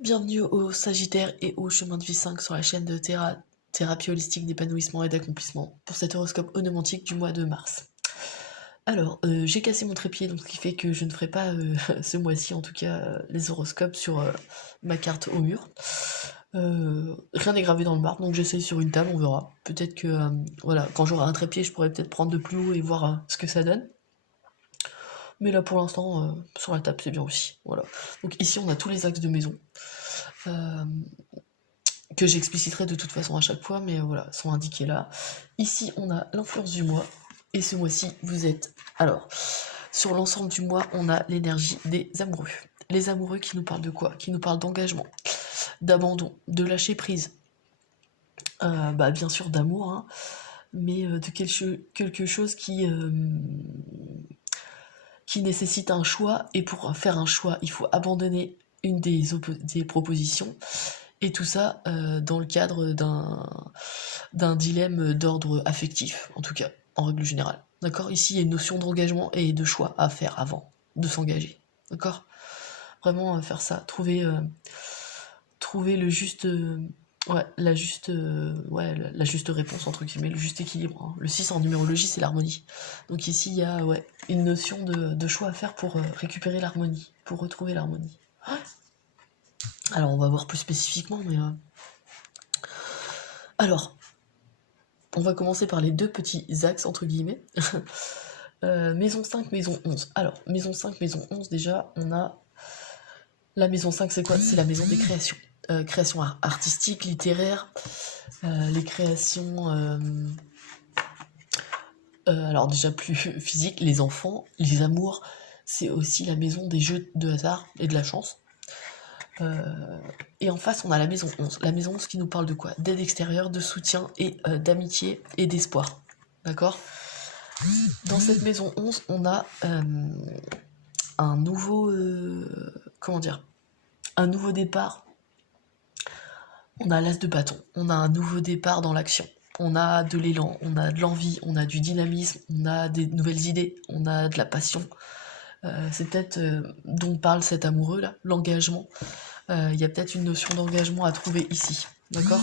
Bienvenue au Sagittaire et au Chemin de Vie 5 sur la chaîne de thérapie holistique d'épanouissement et d'accomplissement pour cet horoscope onomantique du mois de mars. Alors, j'ai cassé mon trépied, donc ce qui fait que je ne ferai pas ce mois-ci en tout cas les horoscopes sur ma carte au mur. Rien n'est gravé dans le marbre, donc j'essaye sur une table, on verra. Peut-être que voilà, quand j'aurai un trépied, je pourrais peut-être prendre de plus haut et voir ce que ça donne. Mais là pour l'instant, sur la table c'est bien aussi. Voilà. Donc ici on a tous les axes de maison. Que j'expliciterai de toute façon à chaque fois, mais voilà, sont indiqués là. Ici, on a l'influence du mois, et ce mois-ci, vous êtes... Alors, sur l'ensemble du mois, on a l'énergie des amoureux. Les amoureux qui nous parlent de quoi? Qui nous parlent d'engagement, d'abandon, de lâcher prise, bien sûr d'amour, hein, mais de quelque chose qui nécessite un choix, et pour faire un choix, il faut abandonner une des propositions, et tout ça dans le cadre d'un dilemme d'ordre affectif, en tout cas, en règle générale. D'accord? Ici, il y a une notion d'engagement et de choix à faire avant de s'engager. D'accord? Vraiment faire ça, trouver le juste... la juste réponse, entre guillemets, le juste équilibre. Hein. Le 6 en numérologie, c'est l'harmonie. Donc ici, il y a une notion de choix à faire pour récupérer l'harmonie, pour retrouver l'harmonie. Alors, on va voir plus spécifiquement, mais... Alors, on va commencer par les deux petits axes, entre guillemets. Maison 5, maison 11. Alors, maison 5, maison 11, déjà, on a... La maison 5, c'est quoi? C'est la maison des créations. Créations artistiques, littéraires, les créations... alors déjà plus physiques, les enfants, les amours. C'est aussi la maison des jeux de hasard et de la chance. Et en face, on a la maison 11. La maison 11 qui nous parle de quoi? D'aide extérieure, de soutien et d'amitié et d'espoir. D'accord? Dans cette maison 11, on a un nouveau... comment dire? Un nouveau départ. On a l'as de bâton. On a un nouveau départ dans l'action. On a de l'élan, on a de l'envie, on a du dynamisme, on a des nouvelles idées, on a de la passion. C'est peut-être dont parle cet amoureux là, l'engagement. Il y a peut-être une notion d'engagement à trouver ici, d'accord?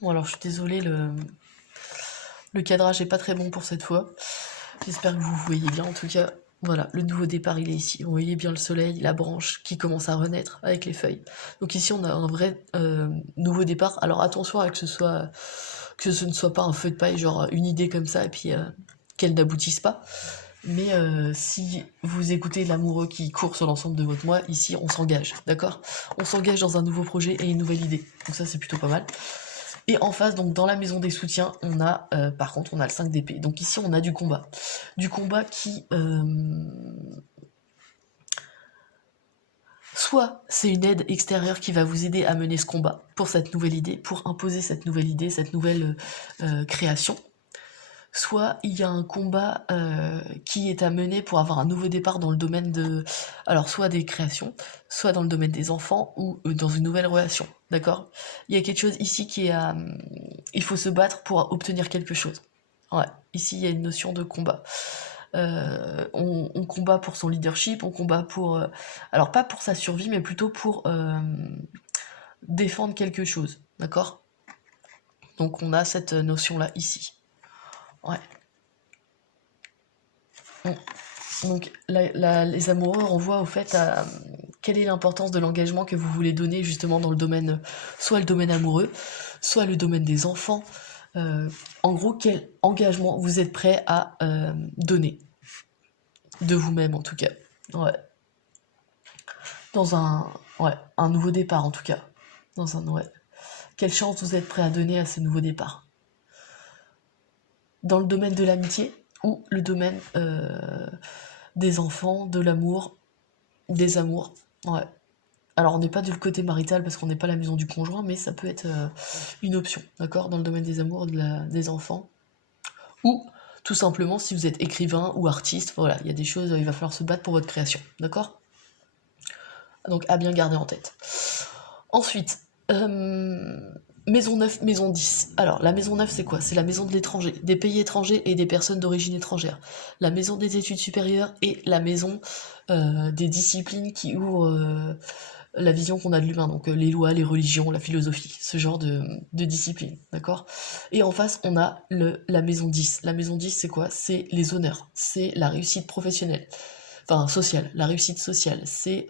Bon alors je suis désolée, le cadrage est pas très bon pour cette fois. J'espère que vous voyez bien, en tout cas, voilà, le nouveau départ il est ici. Vous voyez bien le soleil, la branche qui commence à renaître avec les feuilles. Donc ici on a un vrai nouveau départ. Alors attention à que ce ne soit pas un feu de paille, genre une idée comme ça, et puis qu'elle n'aboutisse pas. Mais si vous écoutez l'amoureux qui court sur l'ensemble de votre mois, ici on s'engage, d'accord? On s'engage dans un nouveau projet et une nouvelle idée. Donc ça c'est plutôt pas mal. Et en face, donc dans la maison des soutiens, on a, par contre, on a le 5 d'épée. Donc ici, on a du combat. Du combat qui... soit c'est une aide extérieure qui va vous aider à mener ce combat pour cette nouvelle idée, pour imposer cette nouvelle idée, cette nouvelle création. Soit il y a un combat qui est à mener pour avoir un nouveau départ dans le domaine de... Alors, soit des créations, soit dans le domaine des enfants, ou dans une nouvelle relation, d'accord? Il y a quelque chose ici qui est à... il faut se battre pour obtenir quelque chose. Ouais, ici il y a une notion de combat. On combat pour son leadership, on combat pour... alors pas pour sa survie, mais plutôt pour défendre quelque chose, d'accord? Donc on a cette notion-là ici. Ouais. Donc les amoureux renvoient au fait à quelle est l'importance de l'engagement que vous voulez donner justement dans le domaine, soit le domaine amoureux, soit le domaine des enfants. En gros, quel engagement vous êtes prêt à donner de vous-même en tout cas. Ouais. Dans un nouveau départ en tout cas. Quelle chance vous êtes prêt à donner à ce nouveau départ? Dans le domaine de l'amitié ou le domaine des enfants, de l'amour, des amours. Ouais. Alors on n'est pas du côté marital parce qu'on n'est pas la maison du conjoint, mais ça peut être une option, d'accord? Dans le domaine des amours, des enfants. Ou tout simplement si vous êtes écrivain ou artiste, voilà, il y a des choses, il va falloir se battre pour votre création, d'accord? Donc à bien garder en tête. Ensuite, maison 9, maison 10. Alors, la maison 9, c'est quoi? C'est la maison de l'étranger, des pays étrangers et des personnes d'origine étrangère. La maison des études supérieures et la maison des disciplines qui ouvrent la vision qu'on a de l'humain, donc les lois, les religions, la philosophie, ce genre de discipline, d'accord? Et en face, on a la maison 10. La maison 10, c'est quoi? C'est les honneurs, c'est la réussite professionnelle, enfin sociale, la réussite sociale, c'est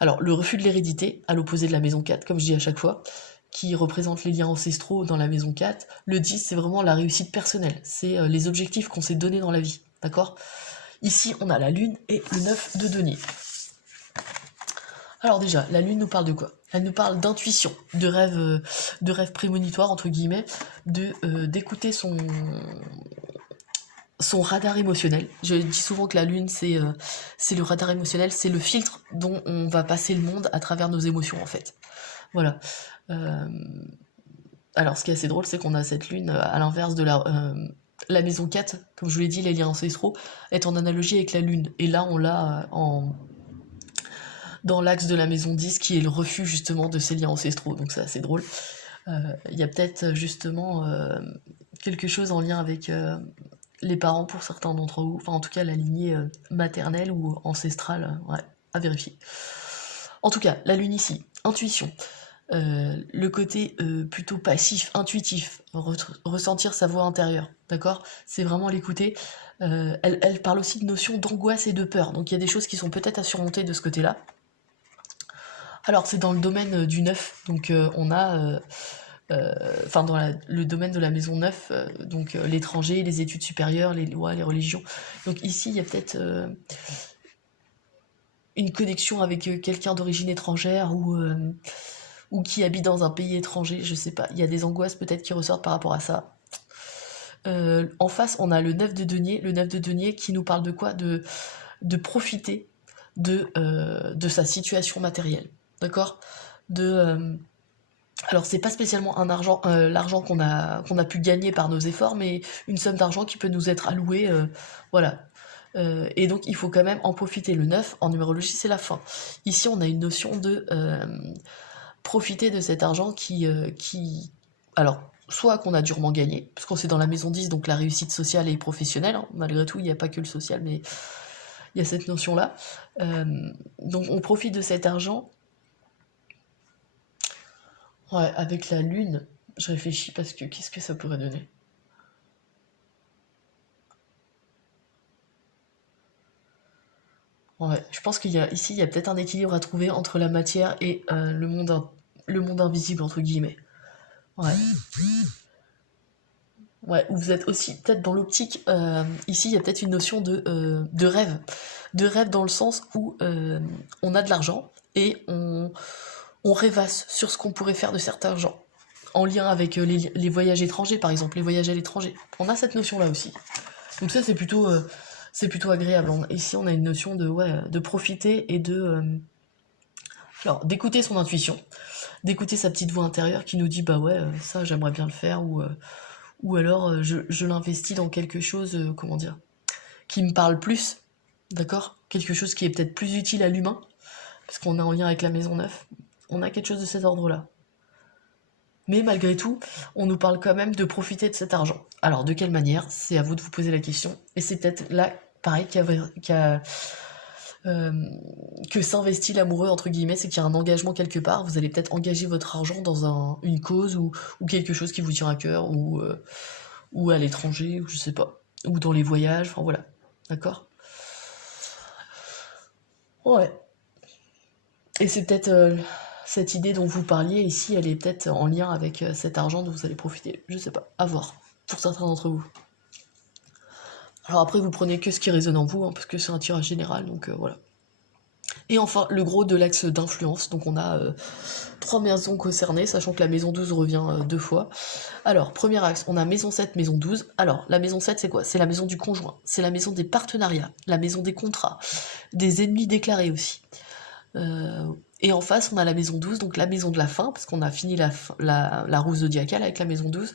alors le refus de l'hérédité, à l'opposé de la maison 4, comme je dis à chaque fois, qui représente les liens ancestraux dans la maison 4. Le 10, c'est vraiment la réussite personnelle, c'est les objectifs qu'on s'est donnés dans la vie, d'accord? Ici, on a la lune et le 9 de denier. Alors déjà, la lune nous parle de quoi? Elle nous parle d'intuition, de rêve prémonitoire, entre guillemets, d'écouter son radar émotionnel. Je dis souvent que la lune, c'est le radar émotionnel, c'est le filtre dont on va passer le monde à travers nos émotions, en fait. Voilà. Euh, alors, ce qui est assez drôle, c'est qu'on a cette lune à l'inverse de la maison 4, comme je vous l'ai dit, les liens ancestraux, est en analogie avec la lune. Et là, on l'a dans l'axe de la maison 10, qui est le refus, justement, de ces liens ancestraux. Donc, c'est assez drôle. Il y a peut-être, justement, quelque chose en lien avec les parents pour certains d'entre vous, enfin en tout cas la lignée maternelle ou ancestrale, ouais, à vérifier. En tout cas, la lune ici, intuition, le côté plutôt passif, intuitif, ressentir sa voix intérieure, d'accord? C'est vraiment l'écouter. Elle parle aussi de notions d'angoisse et de peur, donc il y a des choses qui sont peut-être à surmonter de ce côté-là. Alors c'est dans le domaine du neuf, donc on a enfin dans le domaine de la maison 9, donc l'étranger, les études supérieures, les lois, les religions. Donc ici, il y a peut-être une connexion avec quelqu'un d'origine étrangère ou qui habite dans un pays étranger, je sais pas. Il y a des angoisses peut-être qui ressortent par rapport à ça. En face, on a le 9 de denier qui nous parle de quoi? De profiter de sa situation matérielle, d'accord? Alors c'est pas spécialement l'argent qu'on a pu gagner par nos efforts, mais une somme d'argent qui peut nous être allouée, voilà. Et donc il faut quand même en profiter. Le 9, en numérologie, c'est la fin. Ici, on a une notion de profiter de cet argent alors, soit qu'on a durement gagné, parce qu'on c'est dans la maison 10, donc la réussite sociale et professionnelle, hein. Malgré tout, il n'y a pas que le social, mais il y a cette notion-là. Donc on profite de cet argent. Ouais, avec la lune, je réfléchis parce que qu'est-ce que ça pourrait donner? Ouais, je pense ici, il y a peut-être un équilibre à trouver entre la matière et le monde invisible, entre guillemets. Ouais, ouais, ou vous êtes aussi peut-être dans l'optique, ici, il y a peut-être une notion de rêve. De rêve dans le sens où on a de l'argent et on rêvasse sur ce qu'on pourrait faire de cet argent. En lien avec les voyages étrangers, par exemple, les voyages à l'étranger. On a cette notion-là aussi. Donc ça, c'est plutôt agréable. Ici, on a une notion de, ouais, de profiter et alors, d'écouter son intuition, d'écouter sa petite voix intérieure qui nous dit, bah ouais, ça, j'aimerais bien le faire, ou alors je l'investis dans quelque chose, comment dire, qui me parle plus, d'accord? Quelque chose qui est peut-être plus utile à l'humain, parce qu'on est en lien avec la maison 9. On a quelque chose de cet ordre-là. Mais malgré tout, on nous parle quand même de profiter de cet argent. Alors, de quelle manière? C'est à vous de vous poser la question. Et c'est peut-être là, pareil, euh, que s'investit l'amoureux, entre guillemets, c'est qu'il y a un engagement quelque part. Vous allez peut-être engager votre argent dans une cause ou quelque chose qui vous tient à cœur, ou à l'étranger, ou je sais pas. Ou dans les voyages, enfin voilà. D'accord? Ouais. Et c'est peut-être cette idée dont vous parliez ici, elle est peut-être en lien avec cet argent dont vous allez profiter. Je sais pas, à voir, pour certains d'entre vous. Alors après, vous prenez que ce qui résonne en vous, hein, parce que c'est un tirage général, donc voilà. Et enfin, le gros de l'axe d'influence, donc on a 3 maisons concernées, sachant que la maison 12 revient 2 fois. Alors, premier axe, on a maison 7, maison 12. Alors, la maison 7, c'est quoi? C'est la maison du conjoint, c'est la maison des partenariats, la maison des contrats, des ennemis déclarés aussi. Et en face, on a la maison 12, donc la maison de la fin, parce qu'on a fini la roue zodiacale avec la maison 12.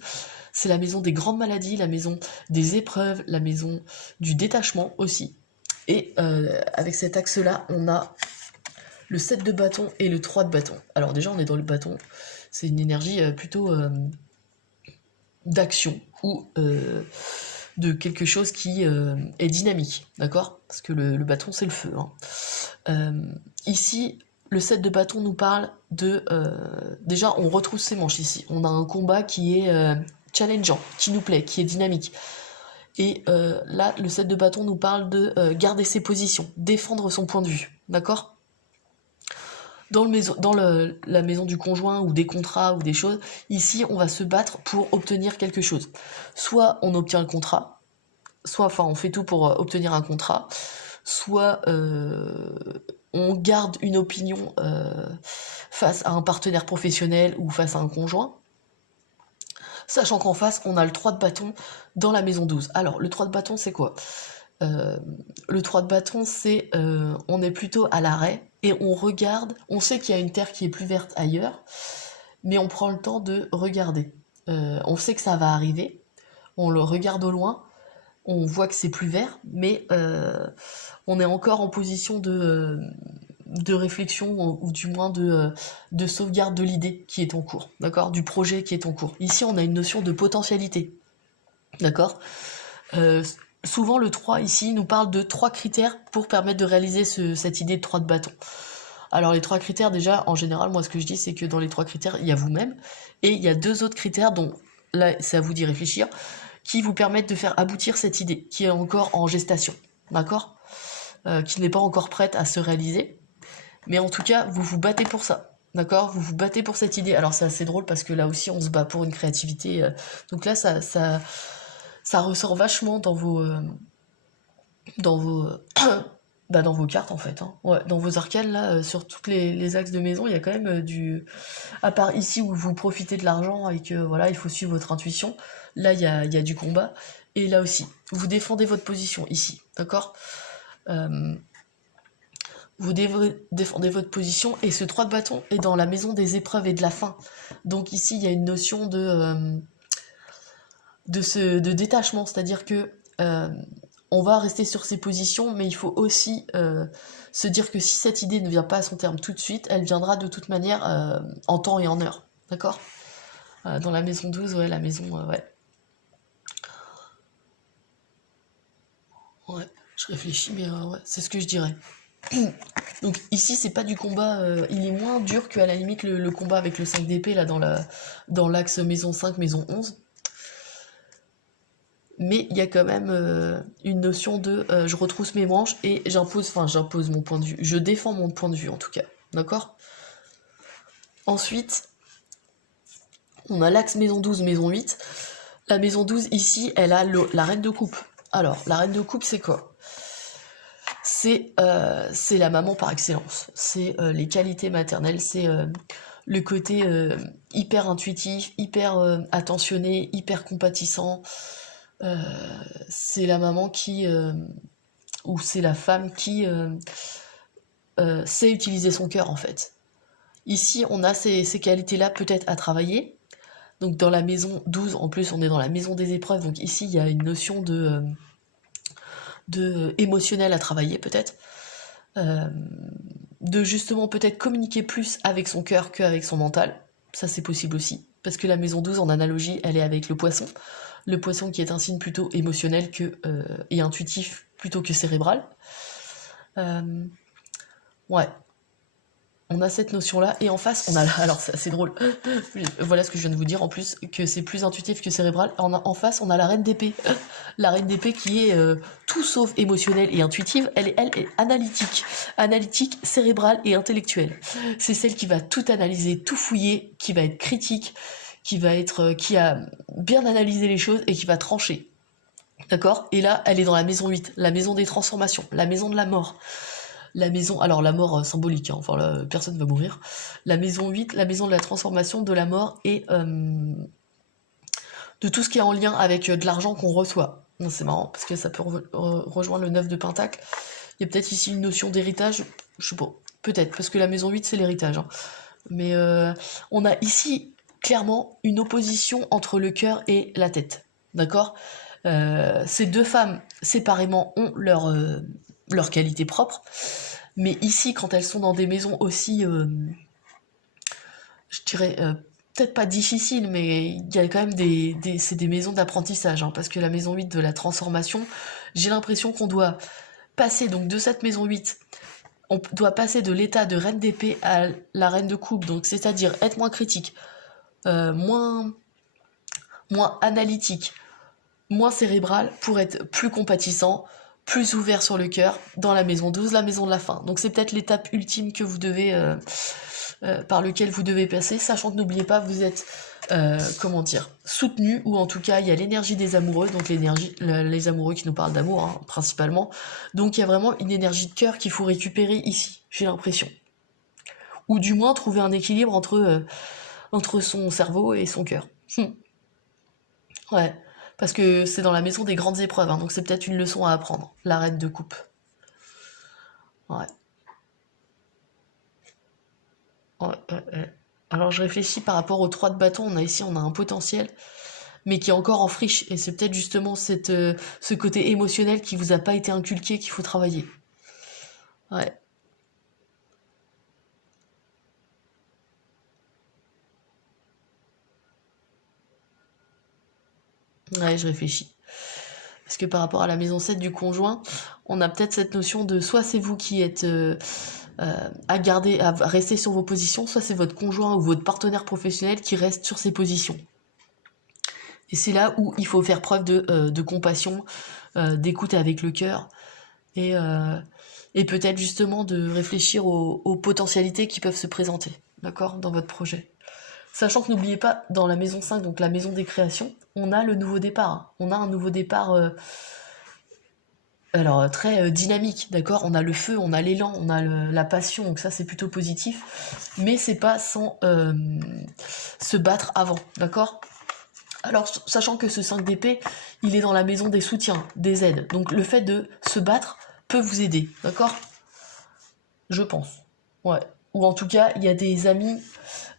C'est la maison des grandes maladies, la maison des épreuves, la maison du détachement aussi. Et avec cet axe-là, on a le 7 de bâton et le 3 de bâton. Alors déjà, on est dans le bâton, c'est une énergie plutôt d'action ou de quelque chose qui est dynamique, d'accord? Parce que le bâton, c'est le feu, hein. Ici, le 7 de bâton nous parle de... déjà, on retrousse ses manches ici. On a un combat qui est challengeant, qui nous plaît, qui est dynamique. Et là, le 7 de bâton nous parle de garder ses positions, défendre son point de vue, d'accord ? Dans la maison du conjoint ou des contrats ou des choses, ici, on va se battre pour obtenir quelque chose. Soit on obtient le contrat, soit on fait tout pour obtenir un contrat, soit on garde une opinion face à un partenaire professionnel ou face à un conjoint, sachant qu'en face, on a le 3 de bâton dans la maison 12. Alors, le 3 de bâton, c'est quoi ? Le 3 de bâton, c'est on est plutôt à l'arrêt et on regarde, on sait qu'il y a une terre qui est plus verte ailleurs, mais on prend le temps de regarder. On sait que ça va arriver, on le regarde au loin, on voit que c'est plus vert, mais on est encore en position de réflexion ou du moins de sauvegarde de l'idée qui est en cours, d'accord, du projet qui est en cours. Ici, on a une notion de potentialité, d'accord. Souvent, le 3 ici nous parle de 3 critères pour permettre de réaliser cette idée de 3 de bâton. Alors les 3 critères, déjà, en général, moi ce que je dis, c'est que dans les 3 critères, il y a vous-même, et il y a 2 autres critères dont, là, c'est à vous d'y réfléchir, qui vous permettent de faire aboutir cette idée, qui est encore en gestation, d'accord, qui n'est pas encore prête à se réaliser, mais en tout cas, vous vous battez pour ça, d'accord, vous vous battez pour cette idée. Alors c'est assez drôle parce que là aussi, on se bat pour une créativité, donc là, ça ressort vachement dans vos dans vos cartes en fait, hein. Ouais, dans vos arcanes là, sur tous les axes de maison, il y a quand même à part ici où vous profitez de l'argent et que voilà, il faut suivre votre intuition, là il y a du combat, et là aussi, vous défendez votre position ici, d'accord, vous défendez votre position, et ce 3 de bâton est dans la maison des épreuves et de la fin, donc ici il y a une notion de détachement, c'est-à-dire que on va rester sur ses positions, mais il faut aussi se dire que si cette idée ne vient pas à son terme tout de suite, elle viendra de toute manière en temps et en heure, d'accord, dans la maison 12, ouais, la maison, ouais. Ouais, je réfléchis, mais ouais, c'est ce que je dirais. Donc ici, c'est pas du combat, il est moins dur qu'à la limite le combat avec le 5 d'épée, là, dans l'axe maison 5, maison 11. Mais il y a quand même une notion de je retrousse mes manches et j'impose mon point de vue. Je défends mon point de vue en tout cas, d'accord ? Ensuite, on a l'axe maison 12, maison 8. La maison 12 ici, elle a la reine de coupe. Alors, la reine de coupe, c'est quoi ? C'est la maman par excellence. C'est les qualités maternelles, c'est le côté hyper intuitif, hyper attentionné, hyper compatissant. C'est la maman ou c'est la femme qui sait utiliser son cœur en fait. Ici, on a ces qualités-là peut-être à travailler. Donc dans la maison 12, en plus, on est dans la maison des épreuves. Donc ici, il y a une notion de émotionnel à travailler peut-être. De justement peut-être communiquer plus avec son cœur qu'avec son mental. Ça, c'est possible aussi. Parce que la maison 12, en analogie, elle est avec le poisson. Le poisson qui est un signe plutôt émotionnel et intuitif plutôt que cérébral. Ouais. On a cette notion-là, et en face, on a... Alors, c'est assez drôle. Voilà ce que je viens de vous dire, en plus, que c'est plus intuitif que cérébral. En face, on a la reine d'épée. La reine d'épée qui est tout sauf émotionnelle et intuitive. Elle est analytique. Analytique, cérébrale et intellectuelle. C'est celle qui va tout analyser, tout fouiller, qui va être critique, qui a bien analysé les choses et qui va trancher. D'accord ? Et là, elle est dans la maison 8, la maison des transformations, la maison de la mort. La maison, alors la mort symbolique, hein, enfin là, personne ne va mourir. La maison 8, la maison de la transformation, de la mort et de tout ce qui est en lien avec de l'argent qu'on reçoit. C'est marrant, parce que ça peut rejoindre le 9 de Pentacle. Il y a peut-être ici une notion d'héritage, je sais pas, peut-être, parce que la maison 8, c'est l'héritage. Hein. Mais on a ici, clairement, une opposition entre le cœur et la tête. D'accord ? Ces deux femmes, séparément, ont leur qualité propre, mais ici, quand elles sont dans des maisons aussi, je dirais, peut-être pas difficiles, mais il y a quand même c'est des maisons d'apprentissage, hein, parce que la maison 8 de la transformation, j'ai l'impression qu'on doit passer donc de cette maison 8 on doit passer de l'état de reine d'épée à la reine de coupe, donc c'est-à-dire être moins critique, moins analytique, moins cérébral pour être plus compatissant, plus ouvert sur le cœur dans la maison 12, la maison de la fin. Donc c'est peut-être l'étape ultime que vous devez par lequel vous devez passer, sachant que n'oubliez pas, vous êtes comment dire, soutenu, ou en tout cas il y a l'énergie des amoureux, donc les amoureux qui nous parlent d'amour hein, principalement, donc il y a vraiment une énergie de cœur qu'il faut récupérer ici, j'ai l'impression, ou du moins trouver un équilibre entre son cerveau et son cœur. Ouais, parce que c'est dans la maison des grandes épreuves, hein, donc c'est peut-être une leçon à apprendre, la reine de coupe. Ouais. Ouais. Alors je réfléchis par rapport aux 3 de bâton, on a un potentiel, mais qui est encore en friche, et c'est peut-être justement ce côté émotionnel qui vous a pas été inculqué qu'il faut travailler. Ouais. Ouais, je réfléchis. Parce que par rapport à la maison 7 du conjoint, on a peut-être cette notion de soit c'est vous qui êtes à rester sur vos positions, soit c'est votre conjoint ou votre partenaire professionnel qui reste sur ses positions. Et c'est là où il faut faire preuve de compassion, d'écoute avec le cœur, et, et peut-être justement de réfléchir aux potentialités qui peuvent se présenter, d'accord, dans votre projet. Sachant que n'oubliez pas, dans la maison 5, donc la maison des créations, on a le nouveau départ. Hein. On a un nouveau départ alors très dynamique, d'accord. On a le feu, on a l'élan, on a la passion, donc ça c'est plutôt positif. Mais c'est pas sans se battre avant, d'accord. Alors sachant que ce 5 d'épée, il est dans la maison des soutiens, des aides. Donc le fait de se battre peut vous aider, d'accord. Je pense. Ouais. Ou en tout cas, il y a des amis,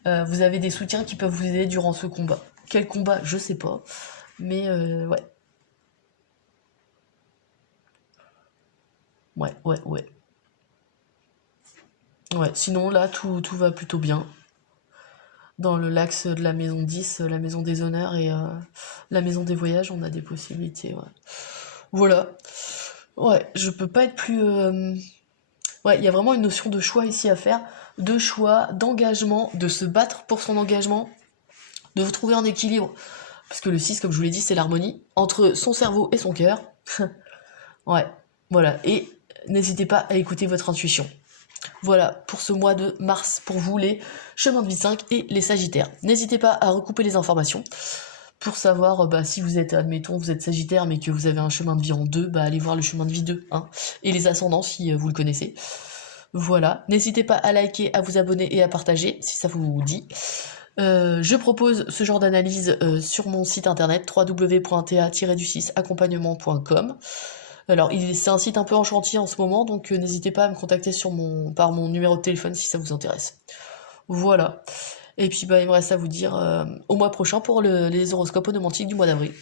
vous avez des soutiens qui peuvent vous aider durant ce combat. Quel combat, je sais pas. Mais ouais. Ouais. Ouais, sinon là, tout va plutôt bien. Dans l'axe de la maison 10, la maison des honneurs et la maison des voyages, on a des possibilités, ouais. Voilà. Ouais, je peux pas être plus... Ouais, il y a vraiment une notion de choix ici à faire, de choix, d'engagement, de se battre pour son engagement, de trouver un équilibre, parce que le 6, comme je vous l'ai dit, c'est l'harmonie, entre son cerveau et son cœur. Ouais, voilà, et n'hésitez pas à écouter votre intuition. Voilà, pour ce mois de mars, pour vous les chemins de vie 5 et les sagittaires. N'hésitez pas à recouper les informations, pour savoir si vous êtes, admettons, vous êtes sagittaire, mais que vous avez un chemin de vie en 2, allez voir le chemin de vie 2, hein, et les ascendants si vous le connaissez. Voilà, n'hissitez pas à liker, à vous abonner et à partager si ça vous dit. Je propose ce genre d'analyse sur mon site internet www.ta-du6accompagnement.com. Alors c'est un site un peu en chantier en ce moment, donc n'hésitez pas à me contacter par mon numéro de téléphone si ça vous intéresse. Voilà. Et puis il me reste à vous dire au mois prochain pour les horoscopes onomantiques du mois d'avril.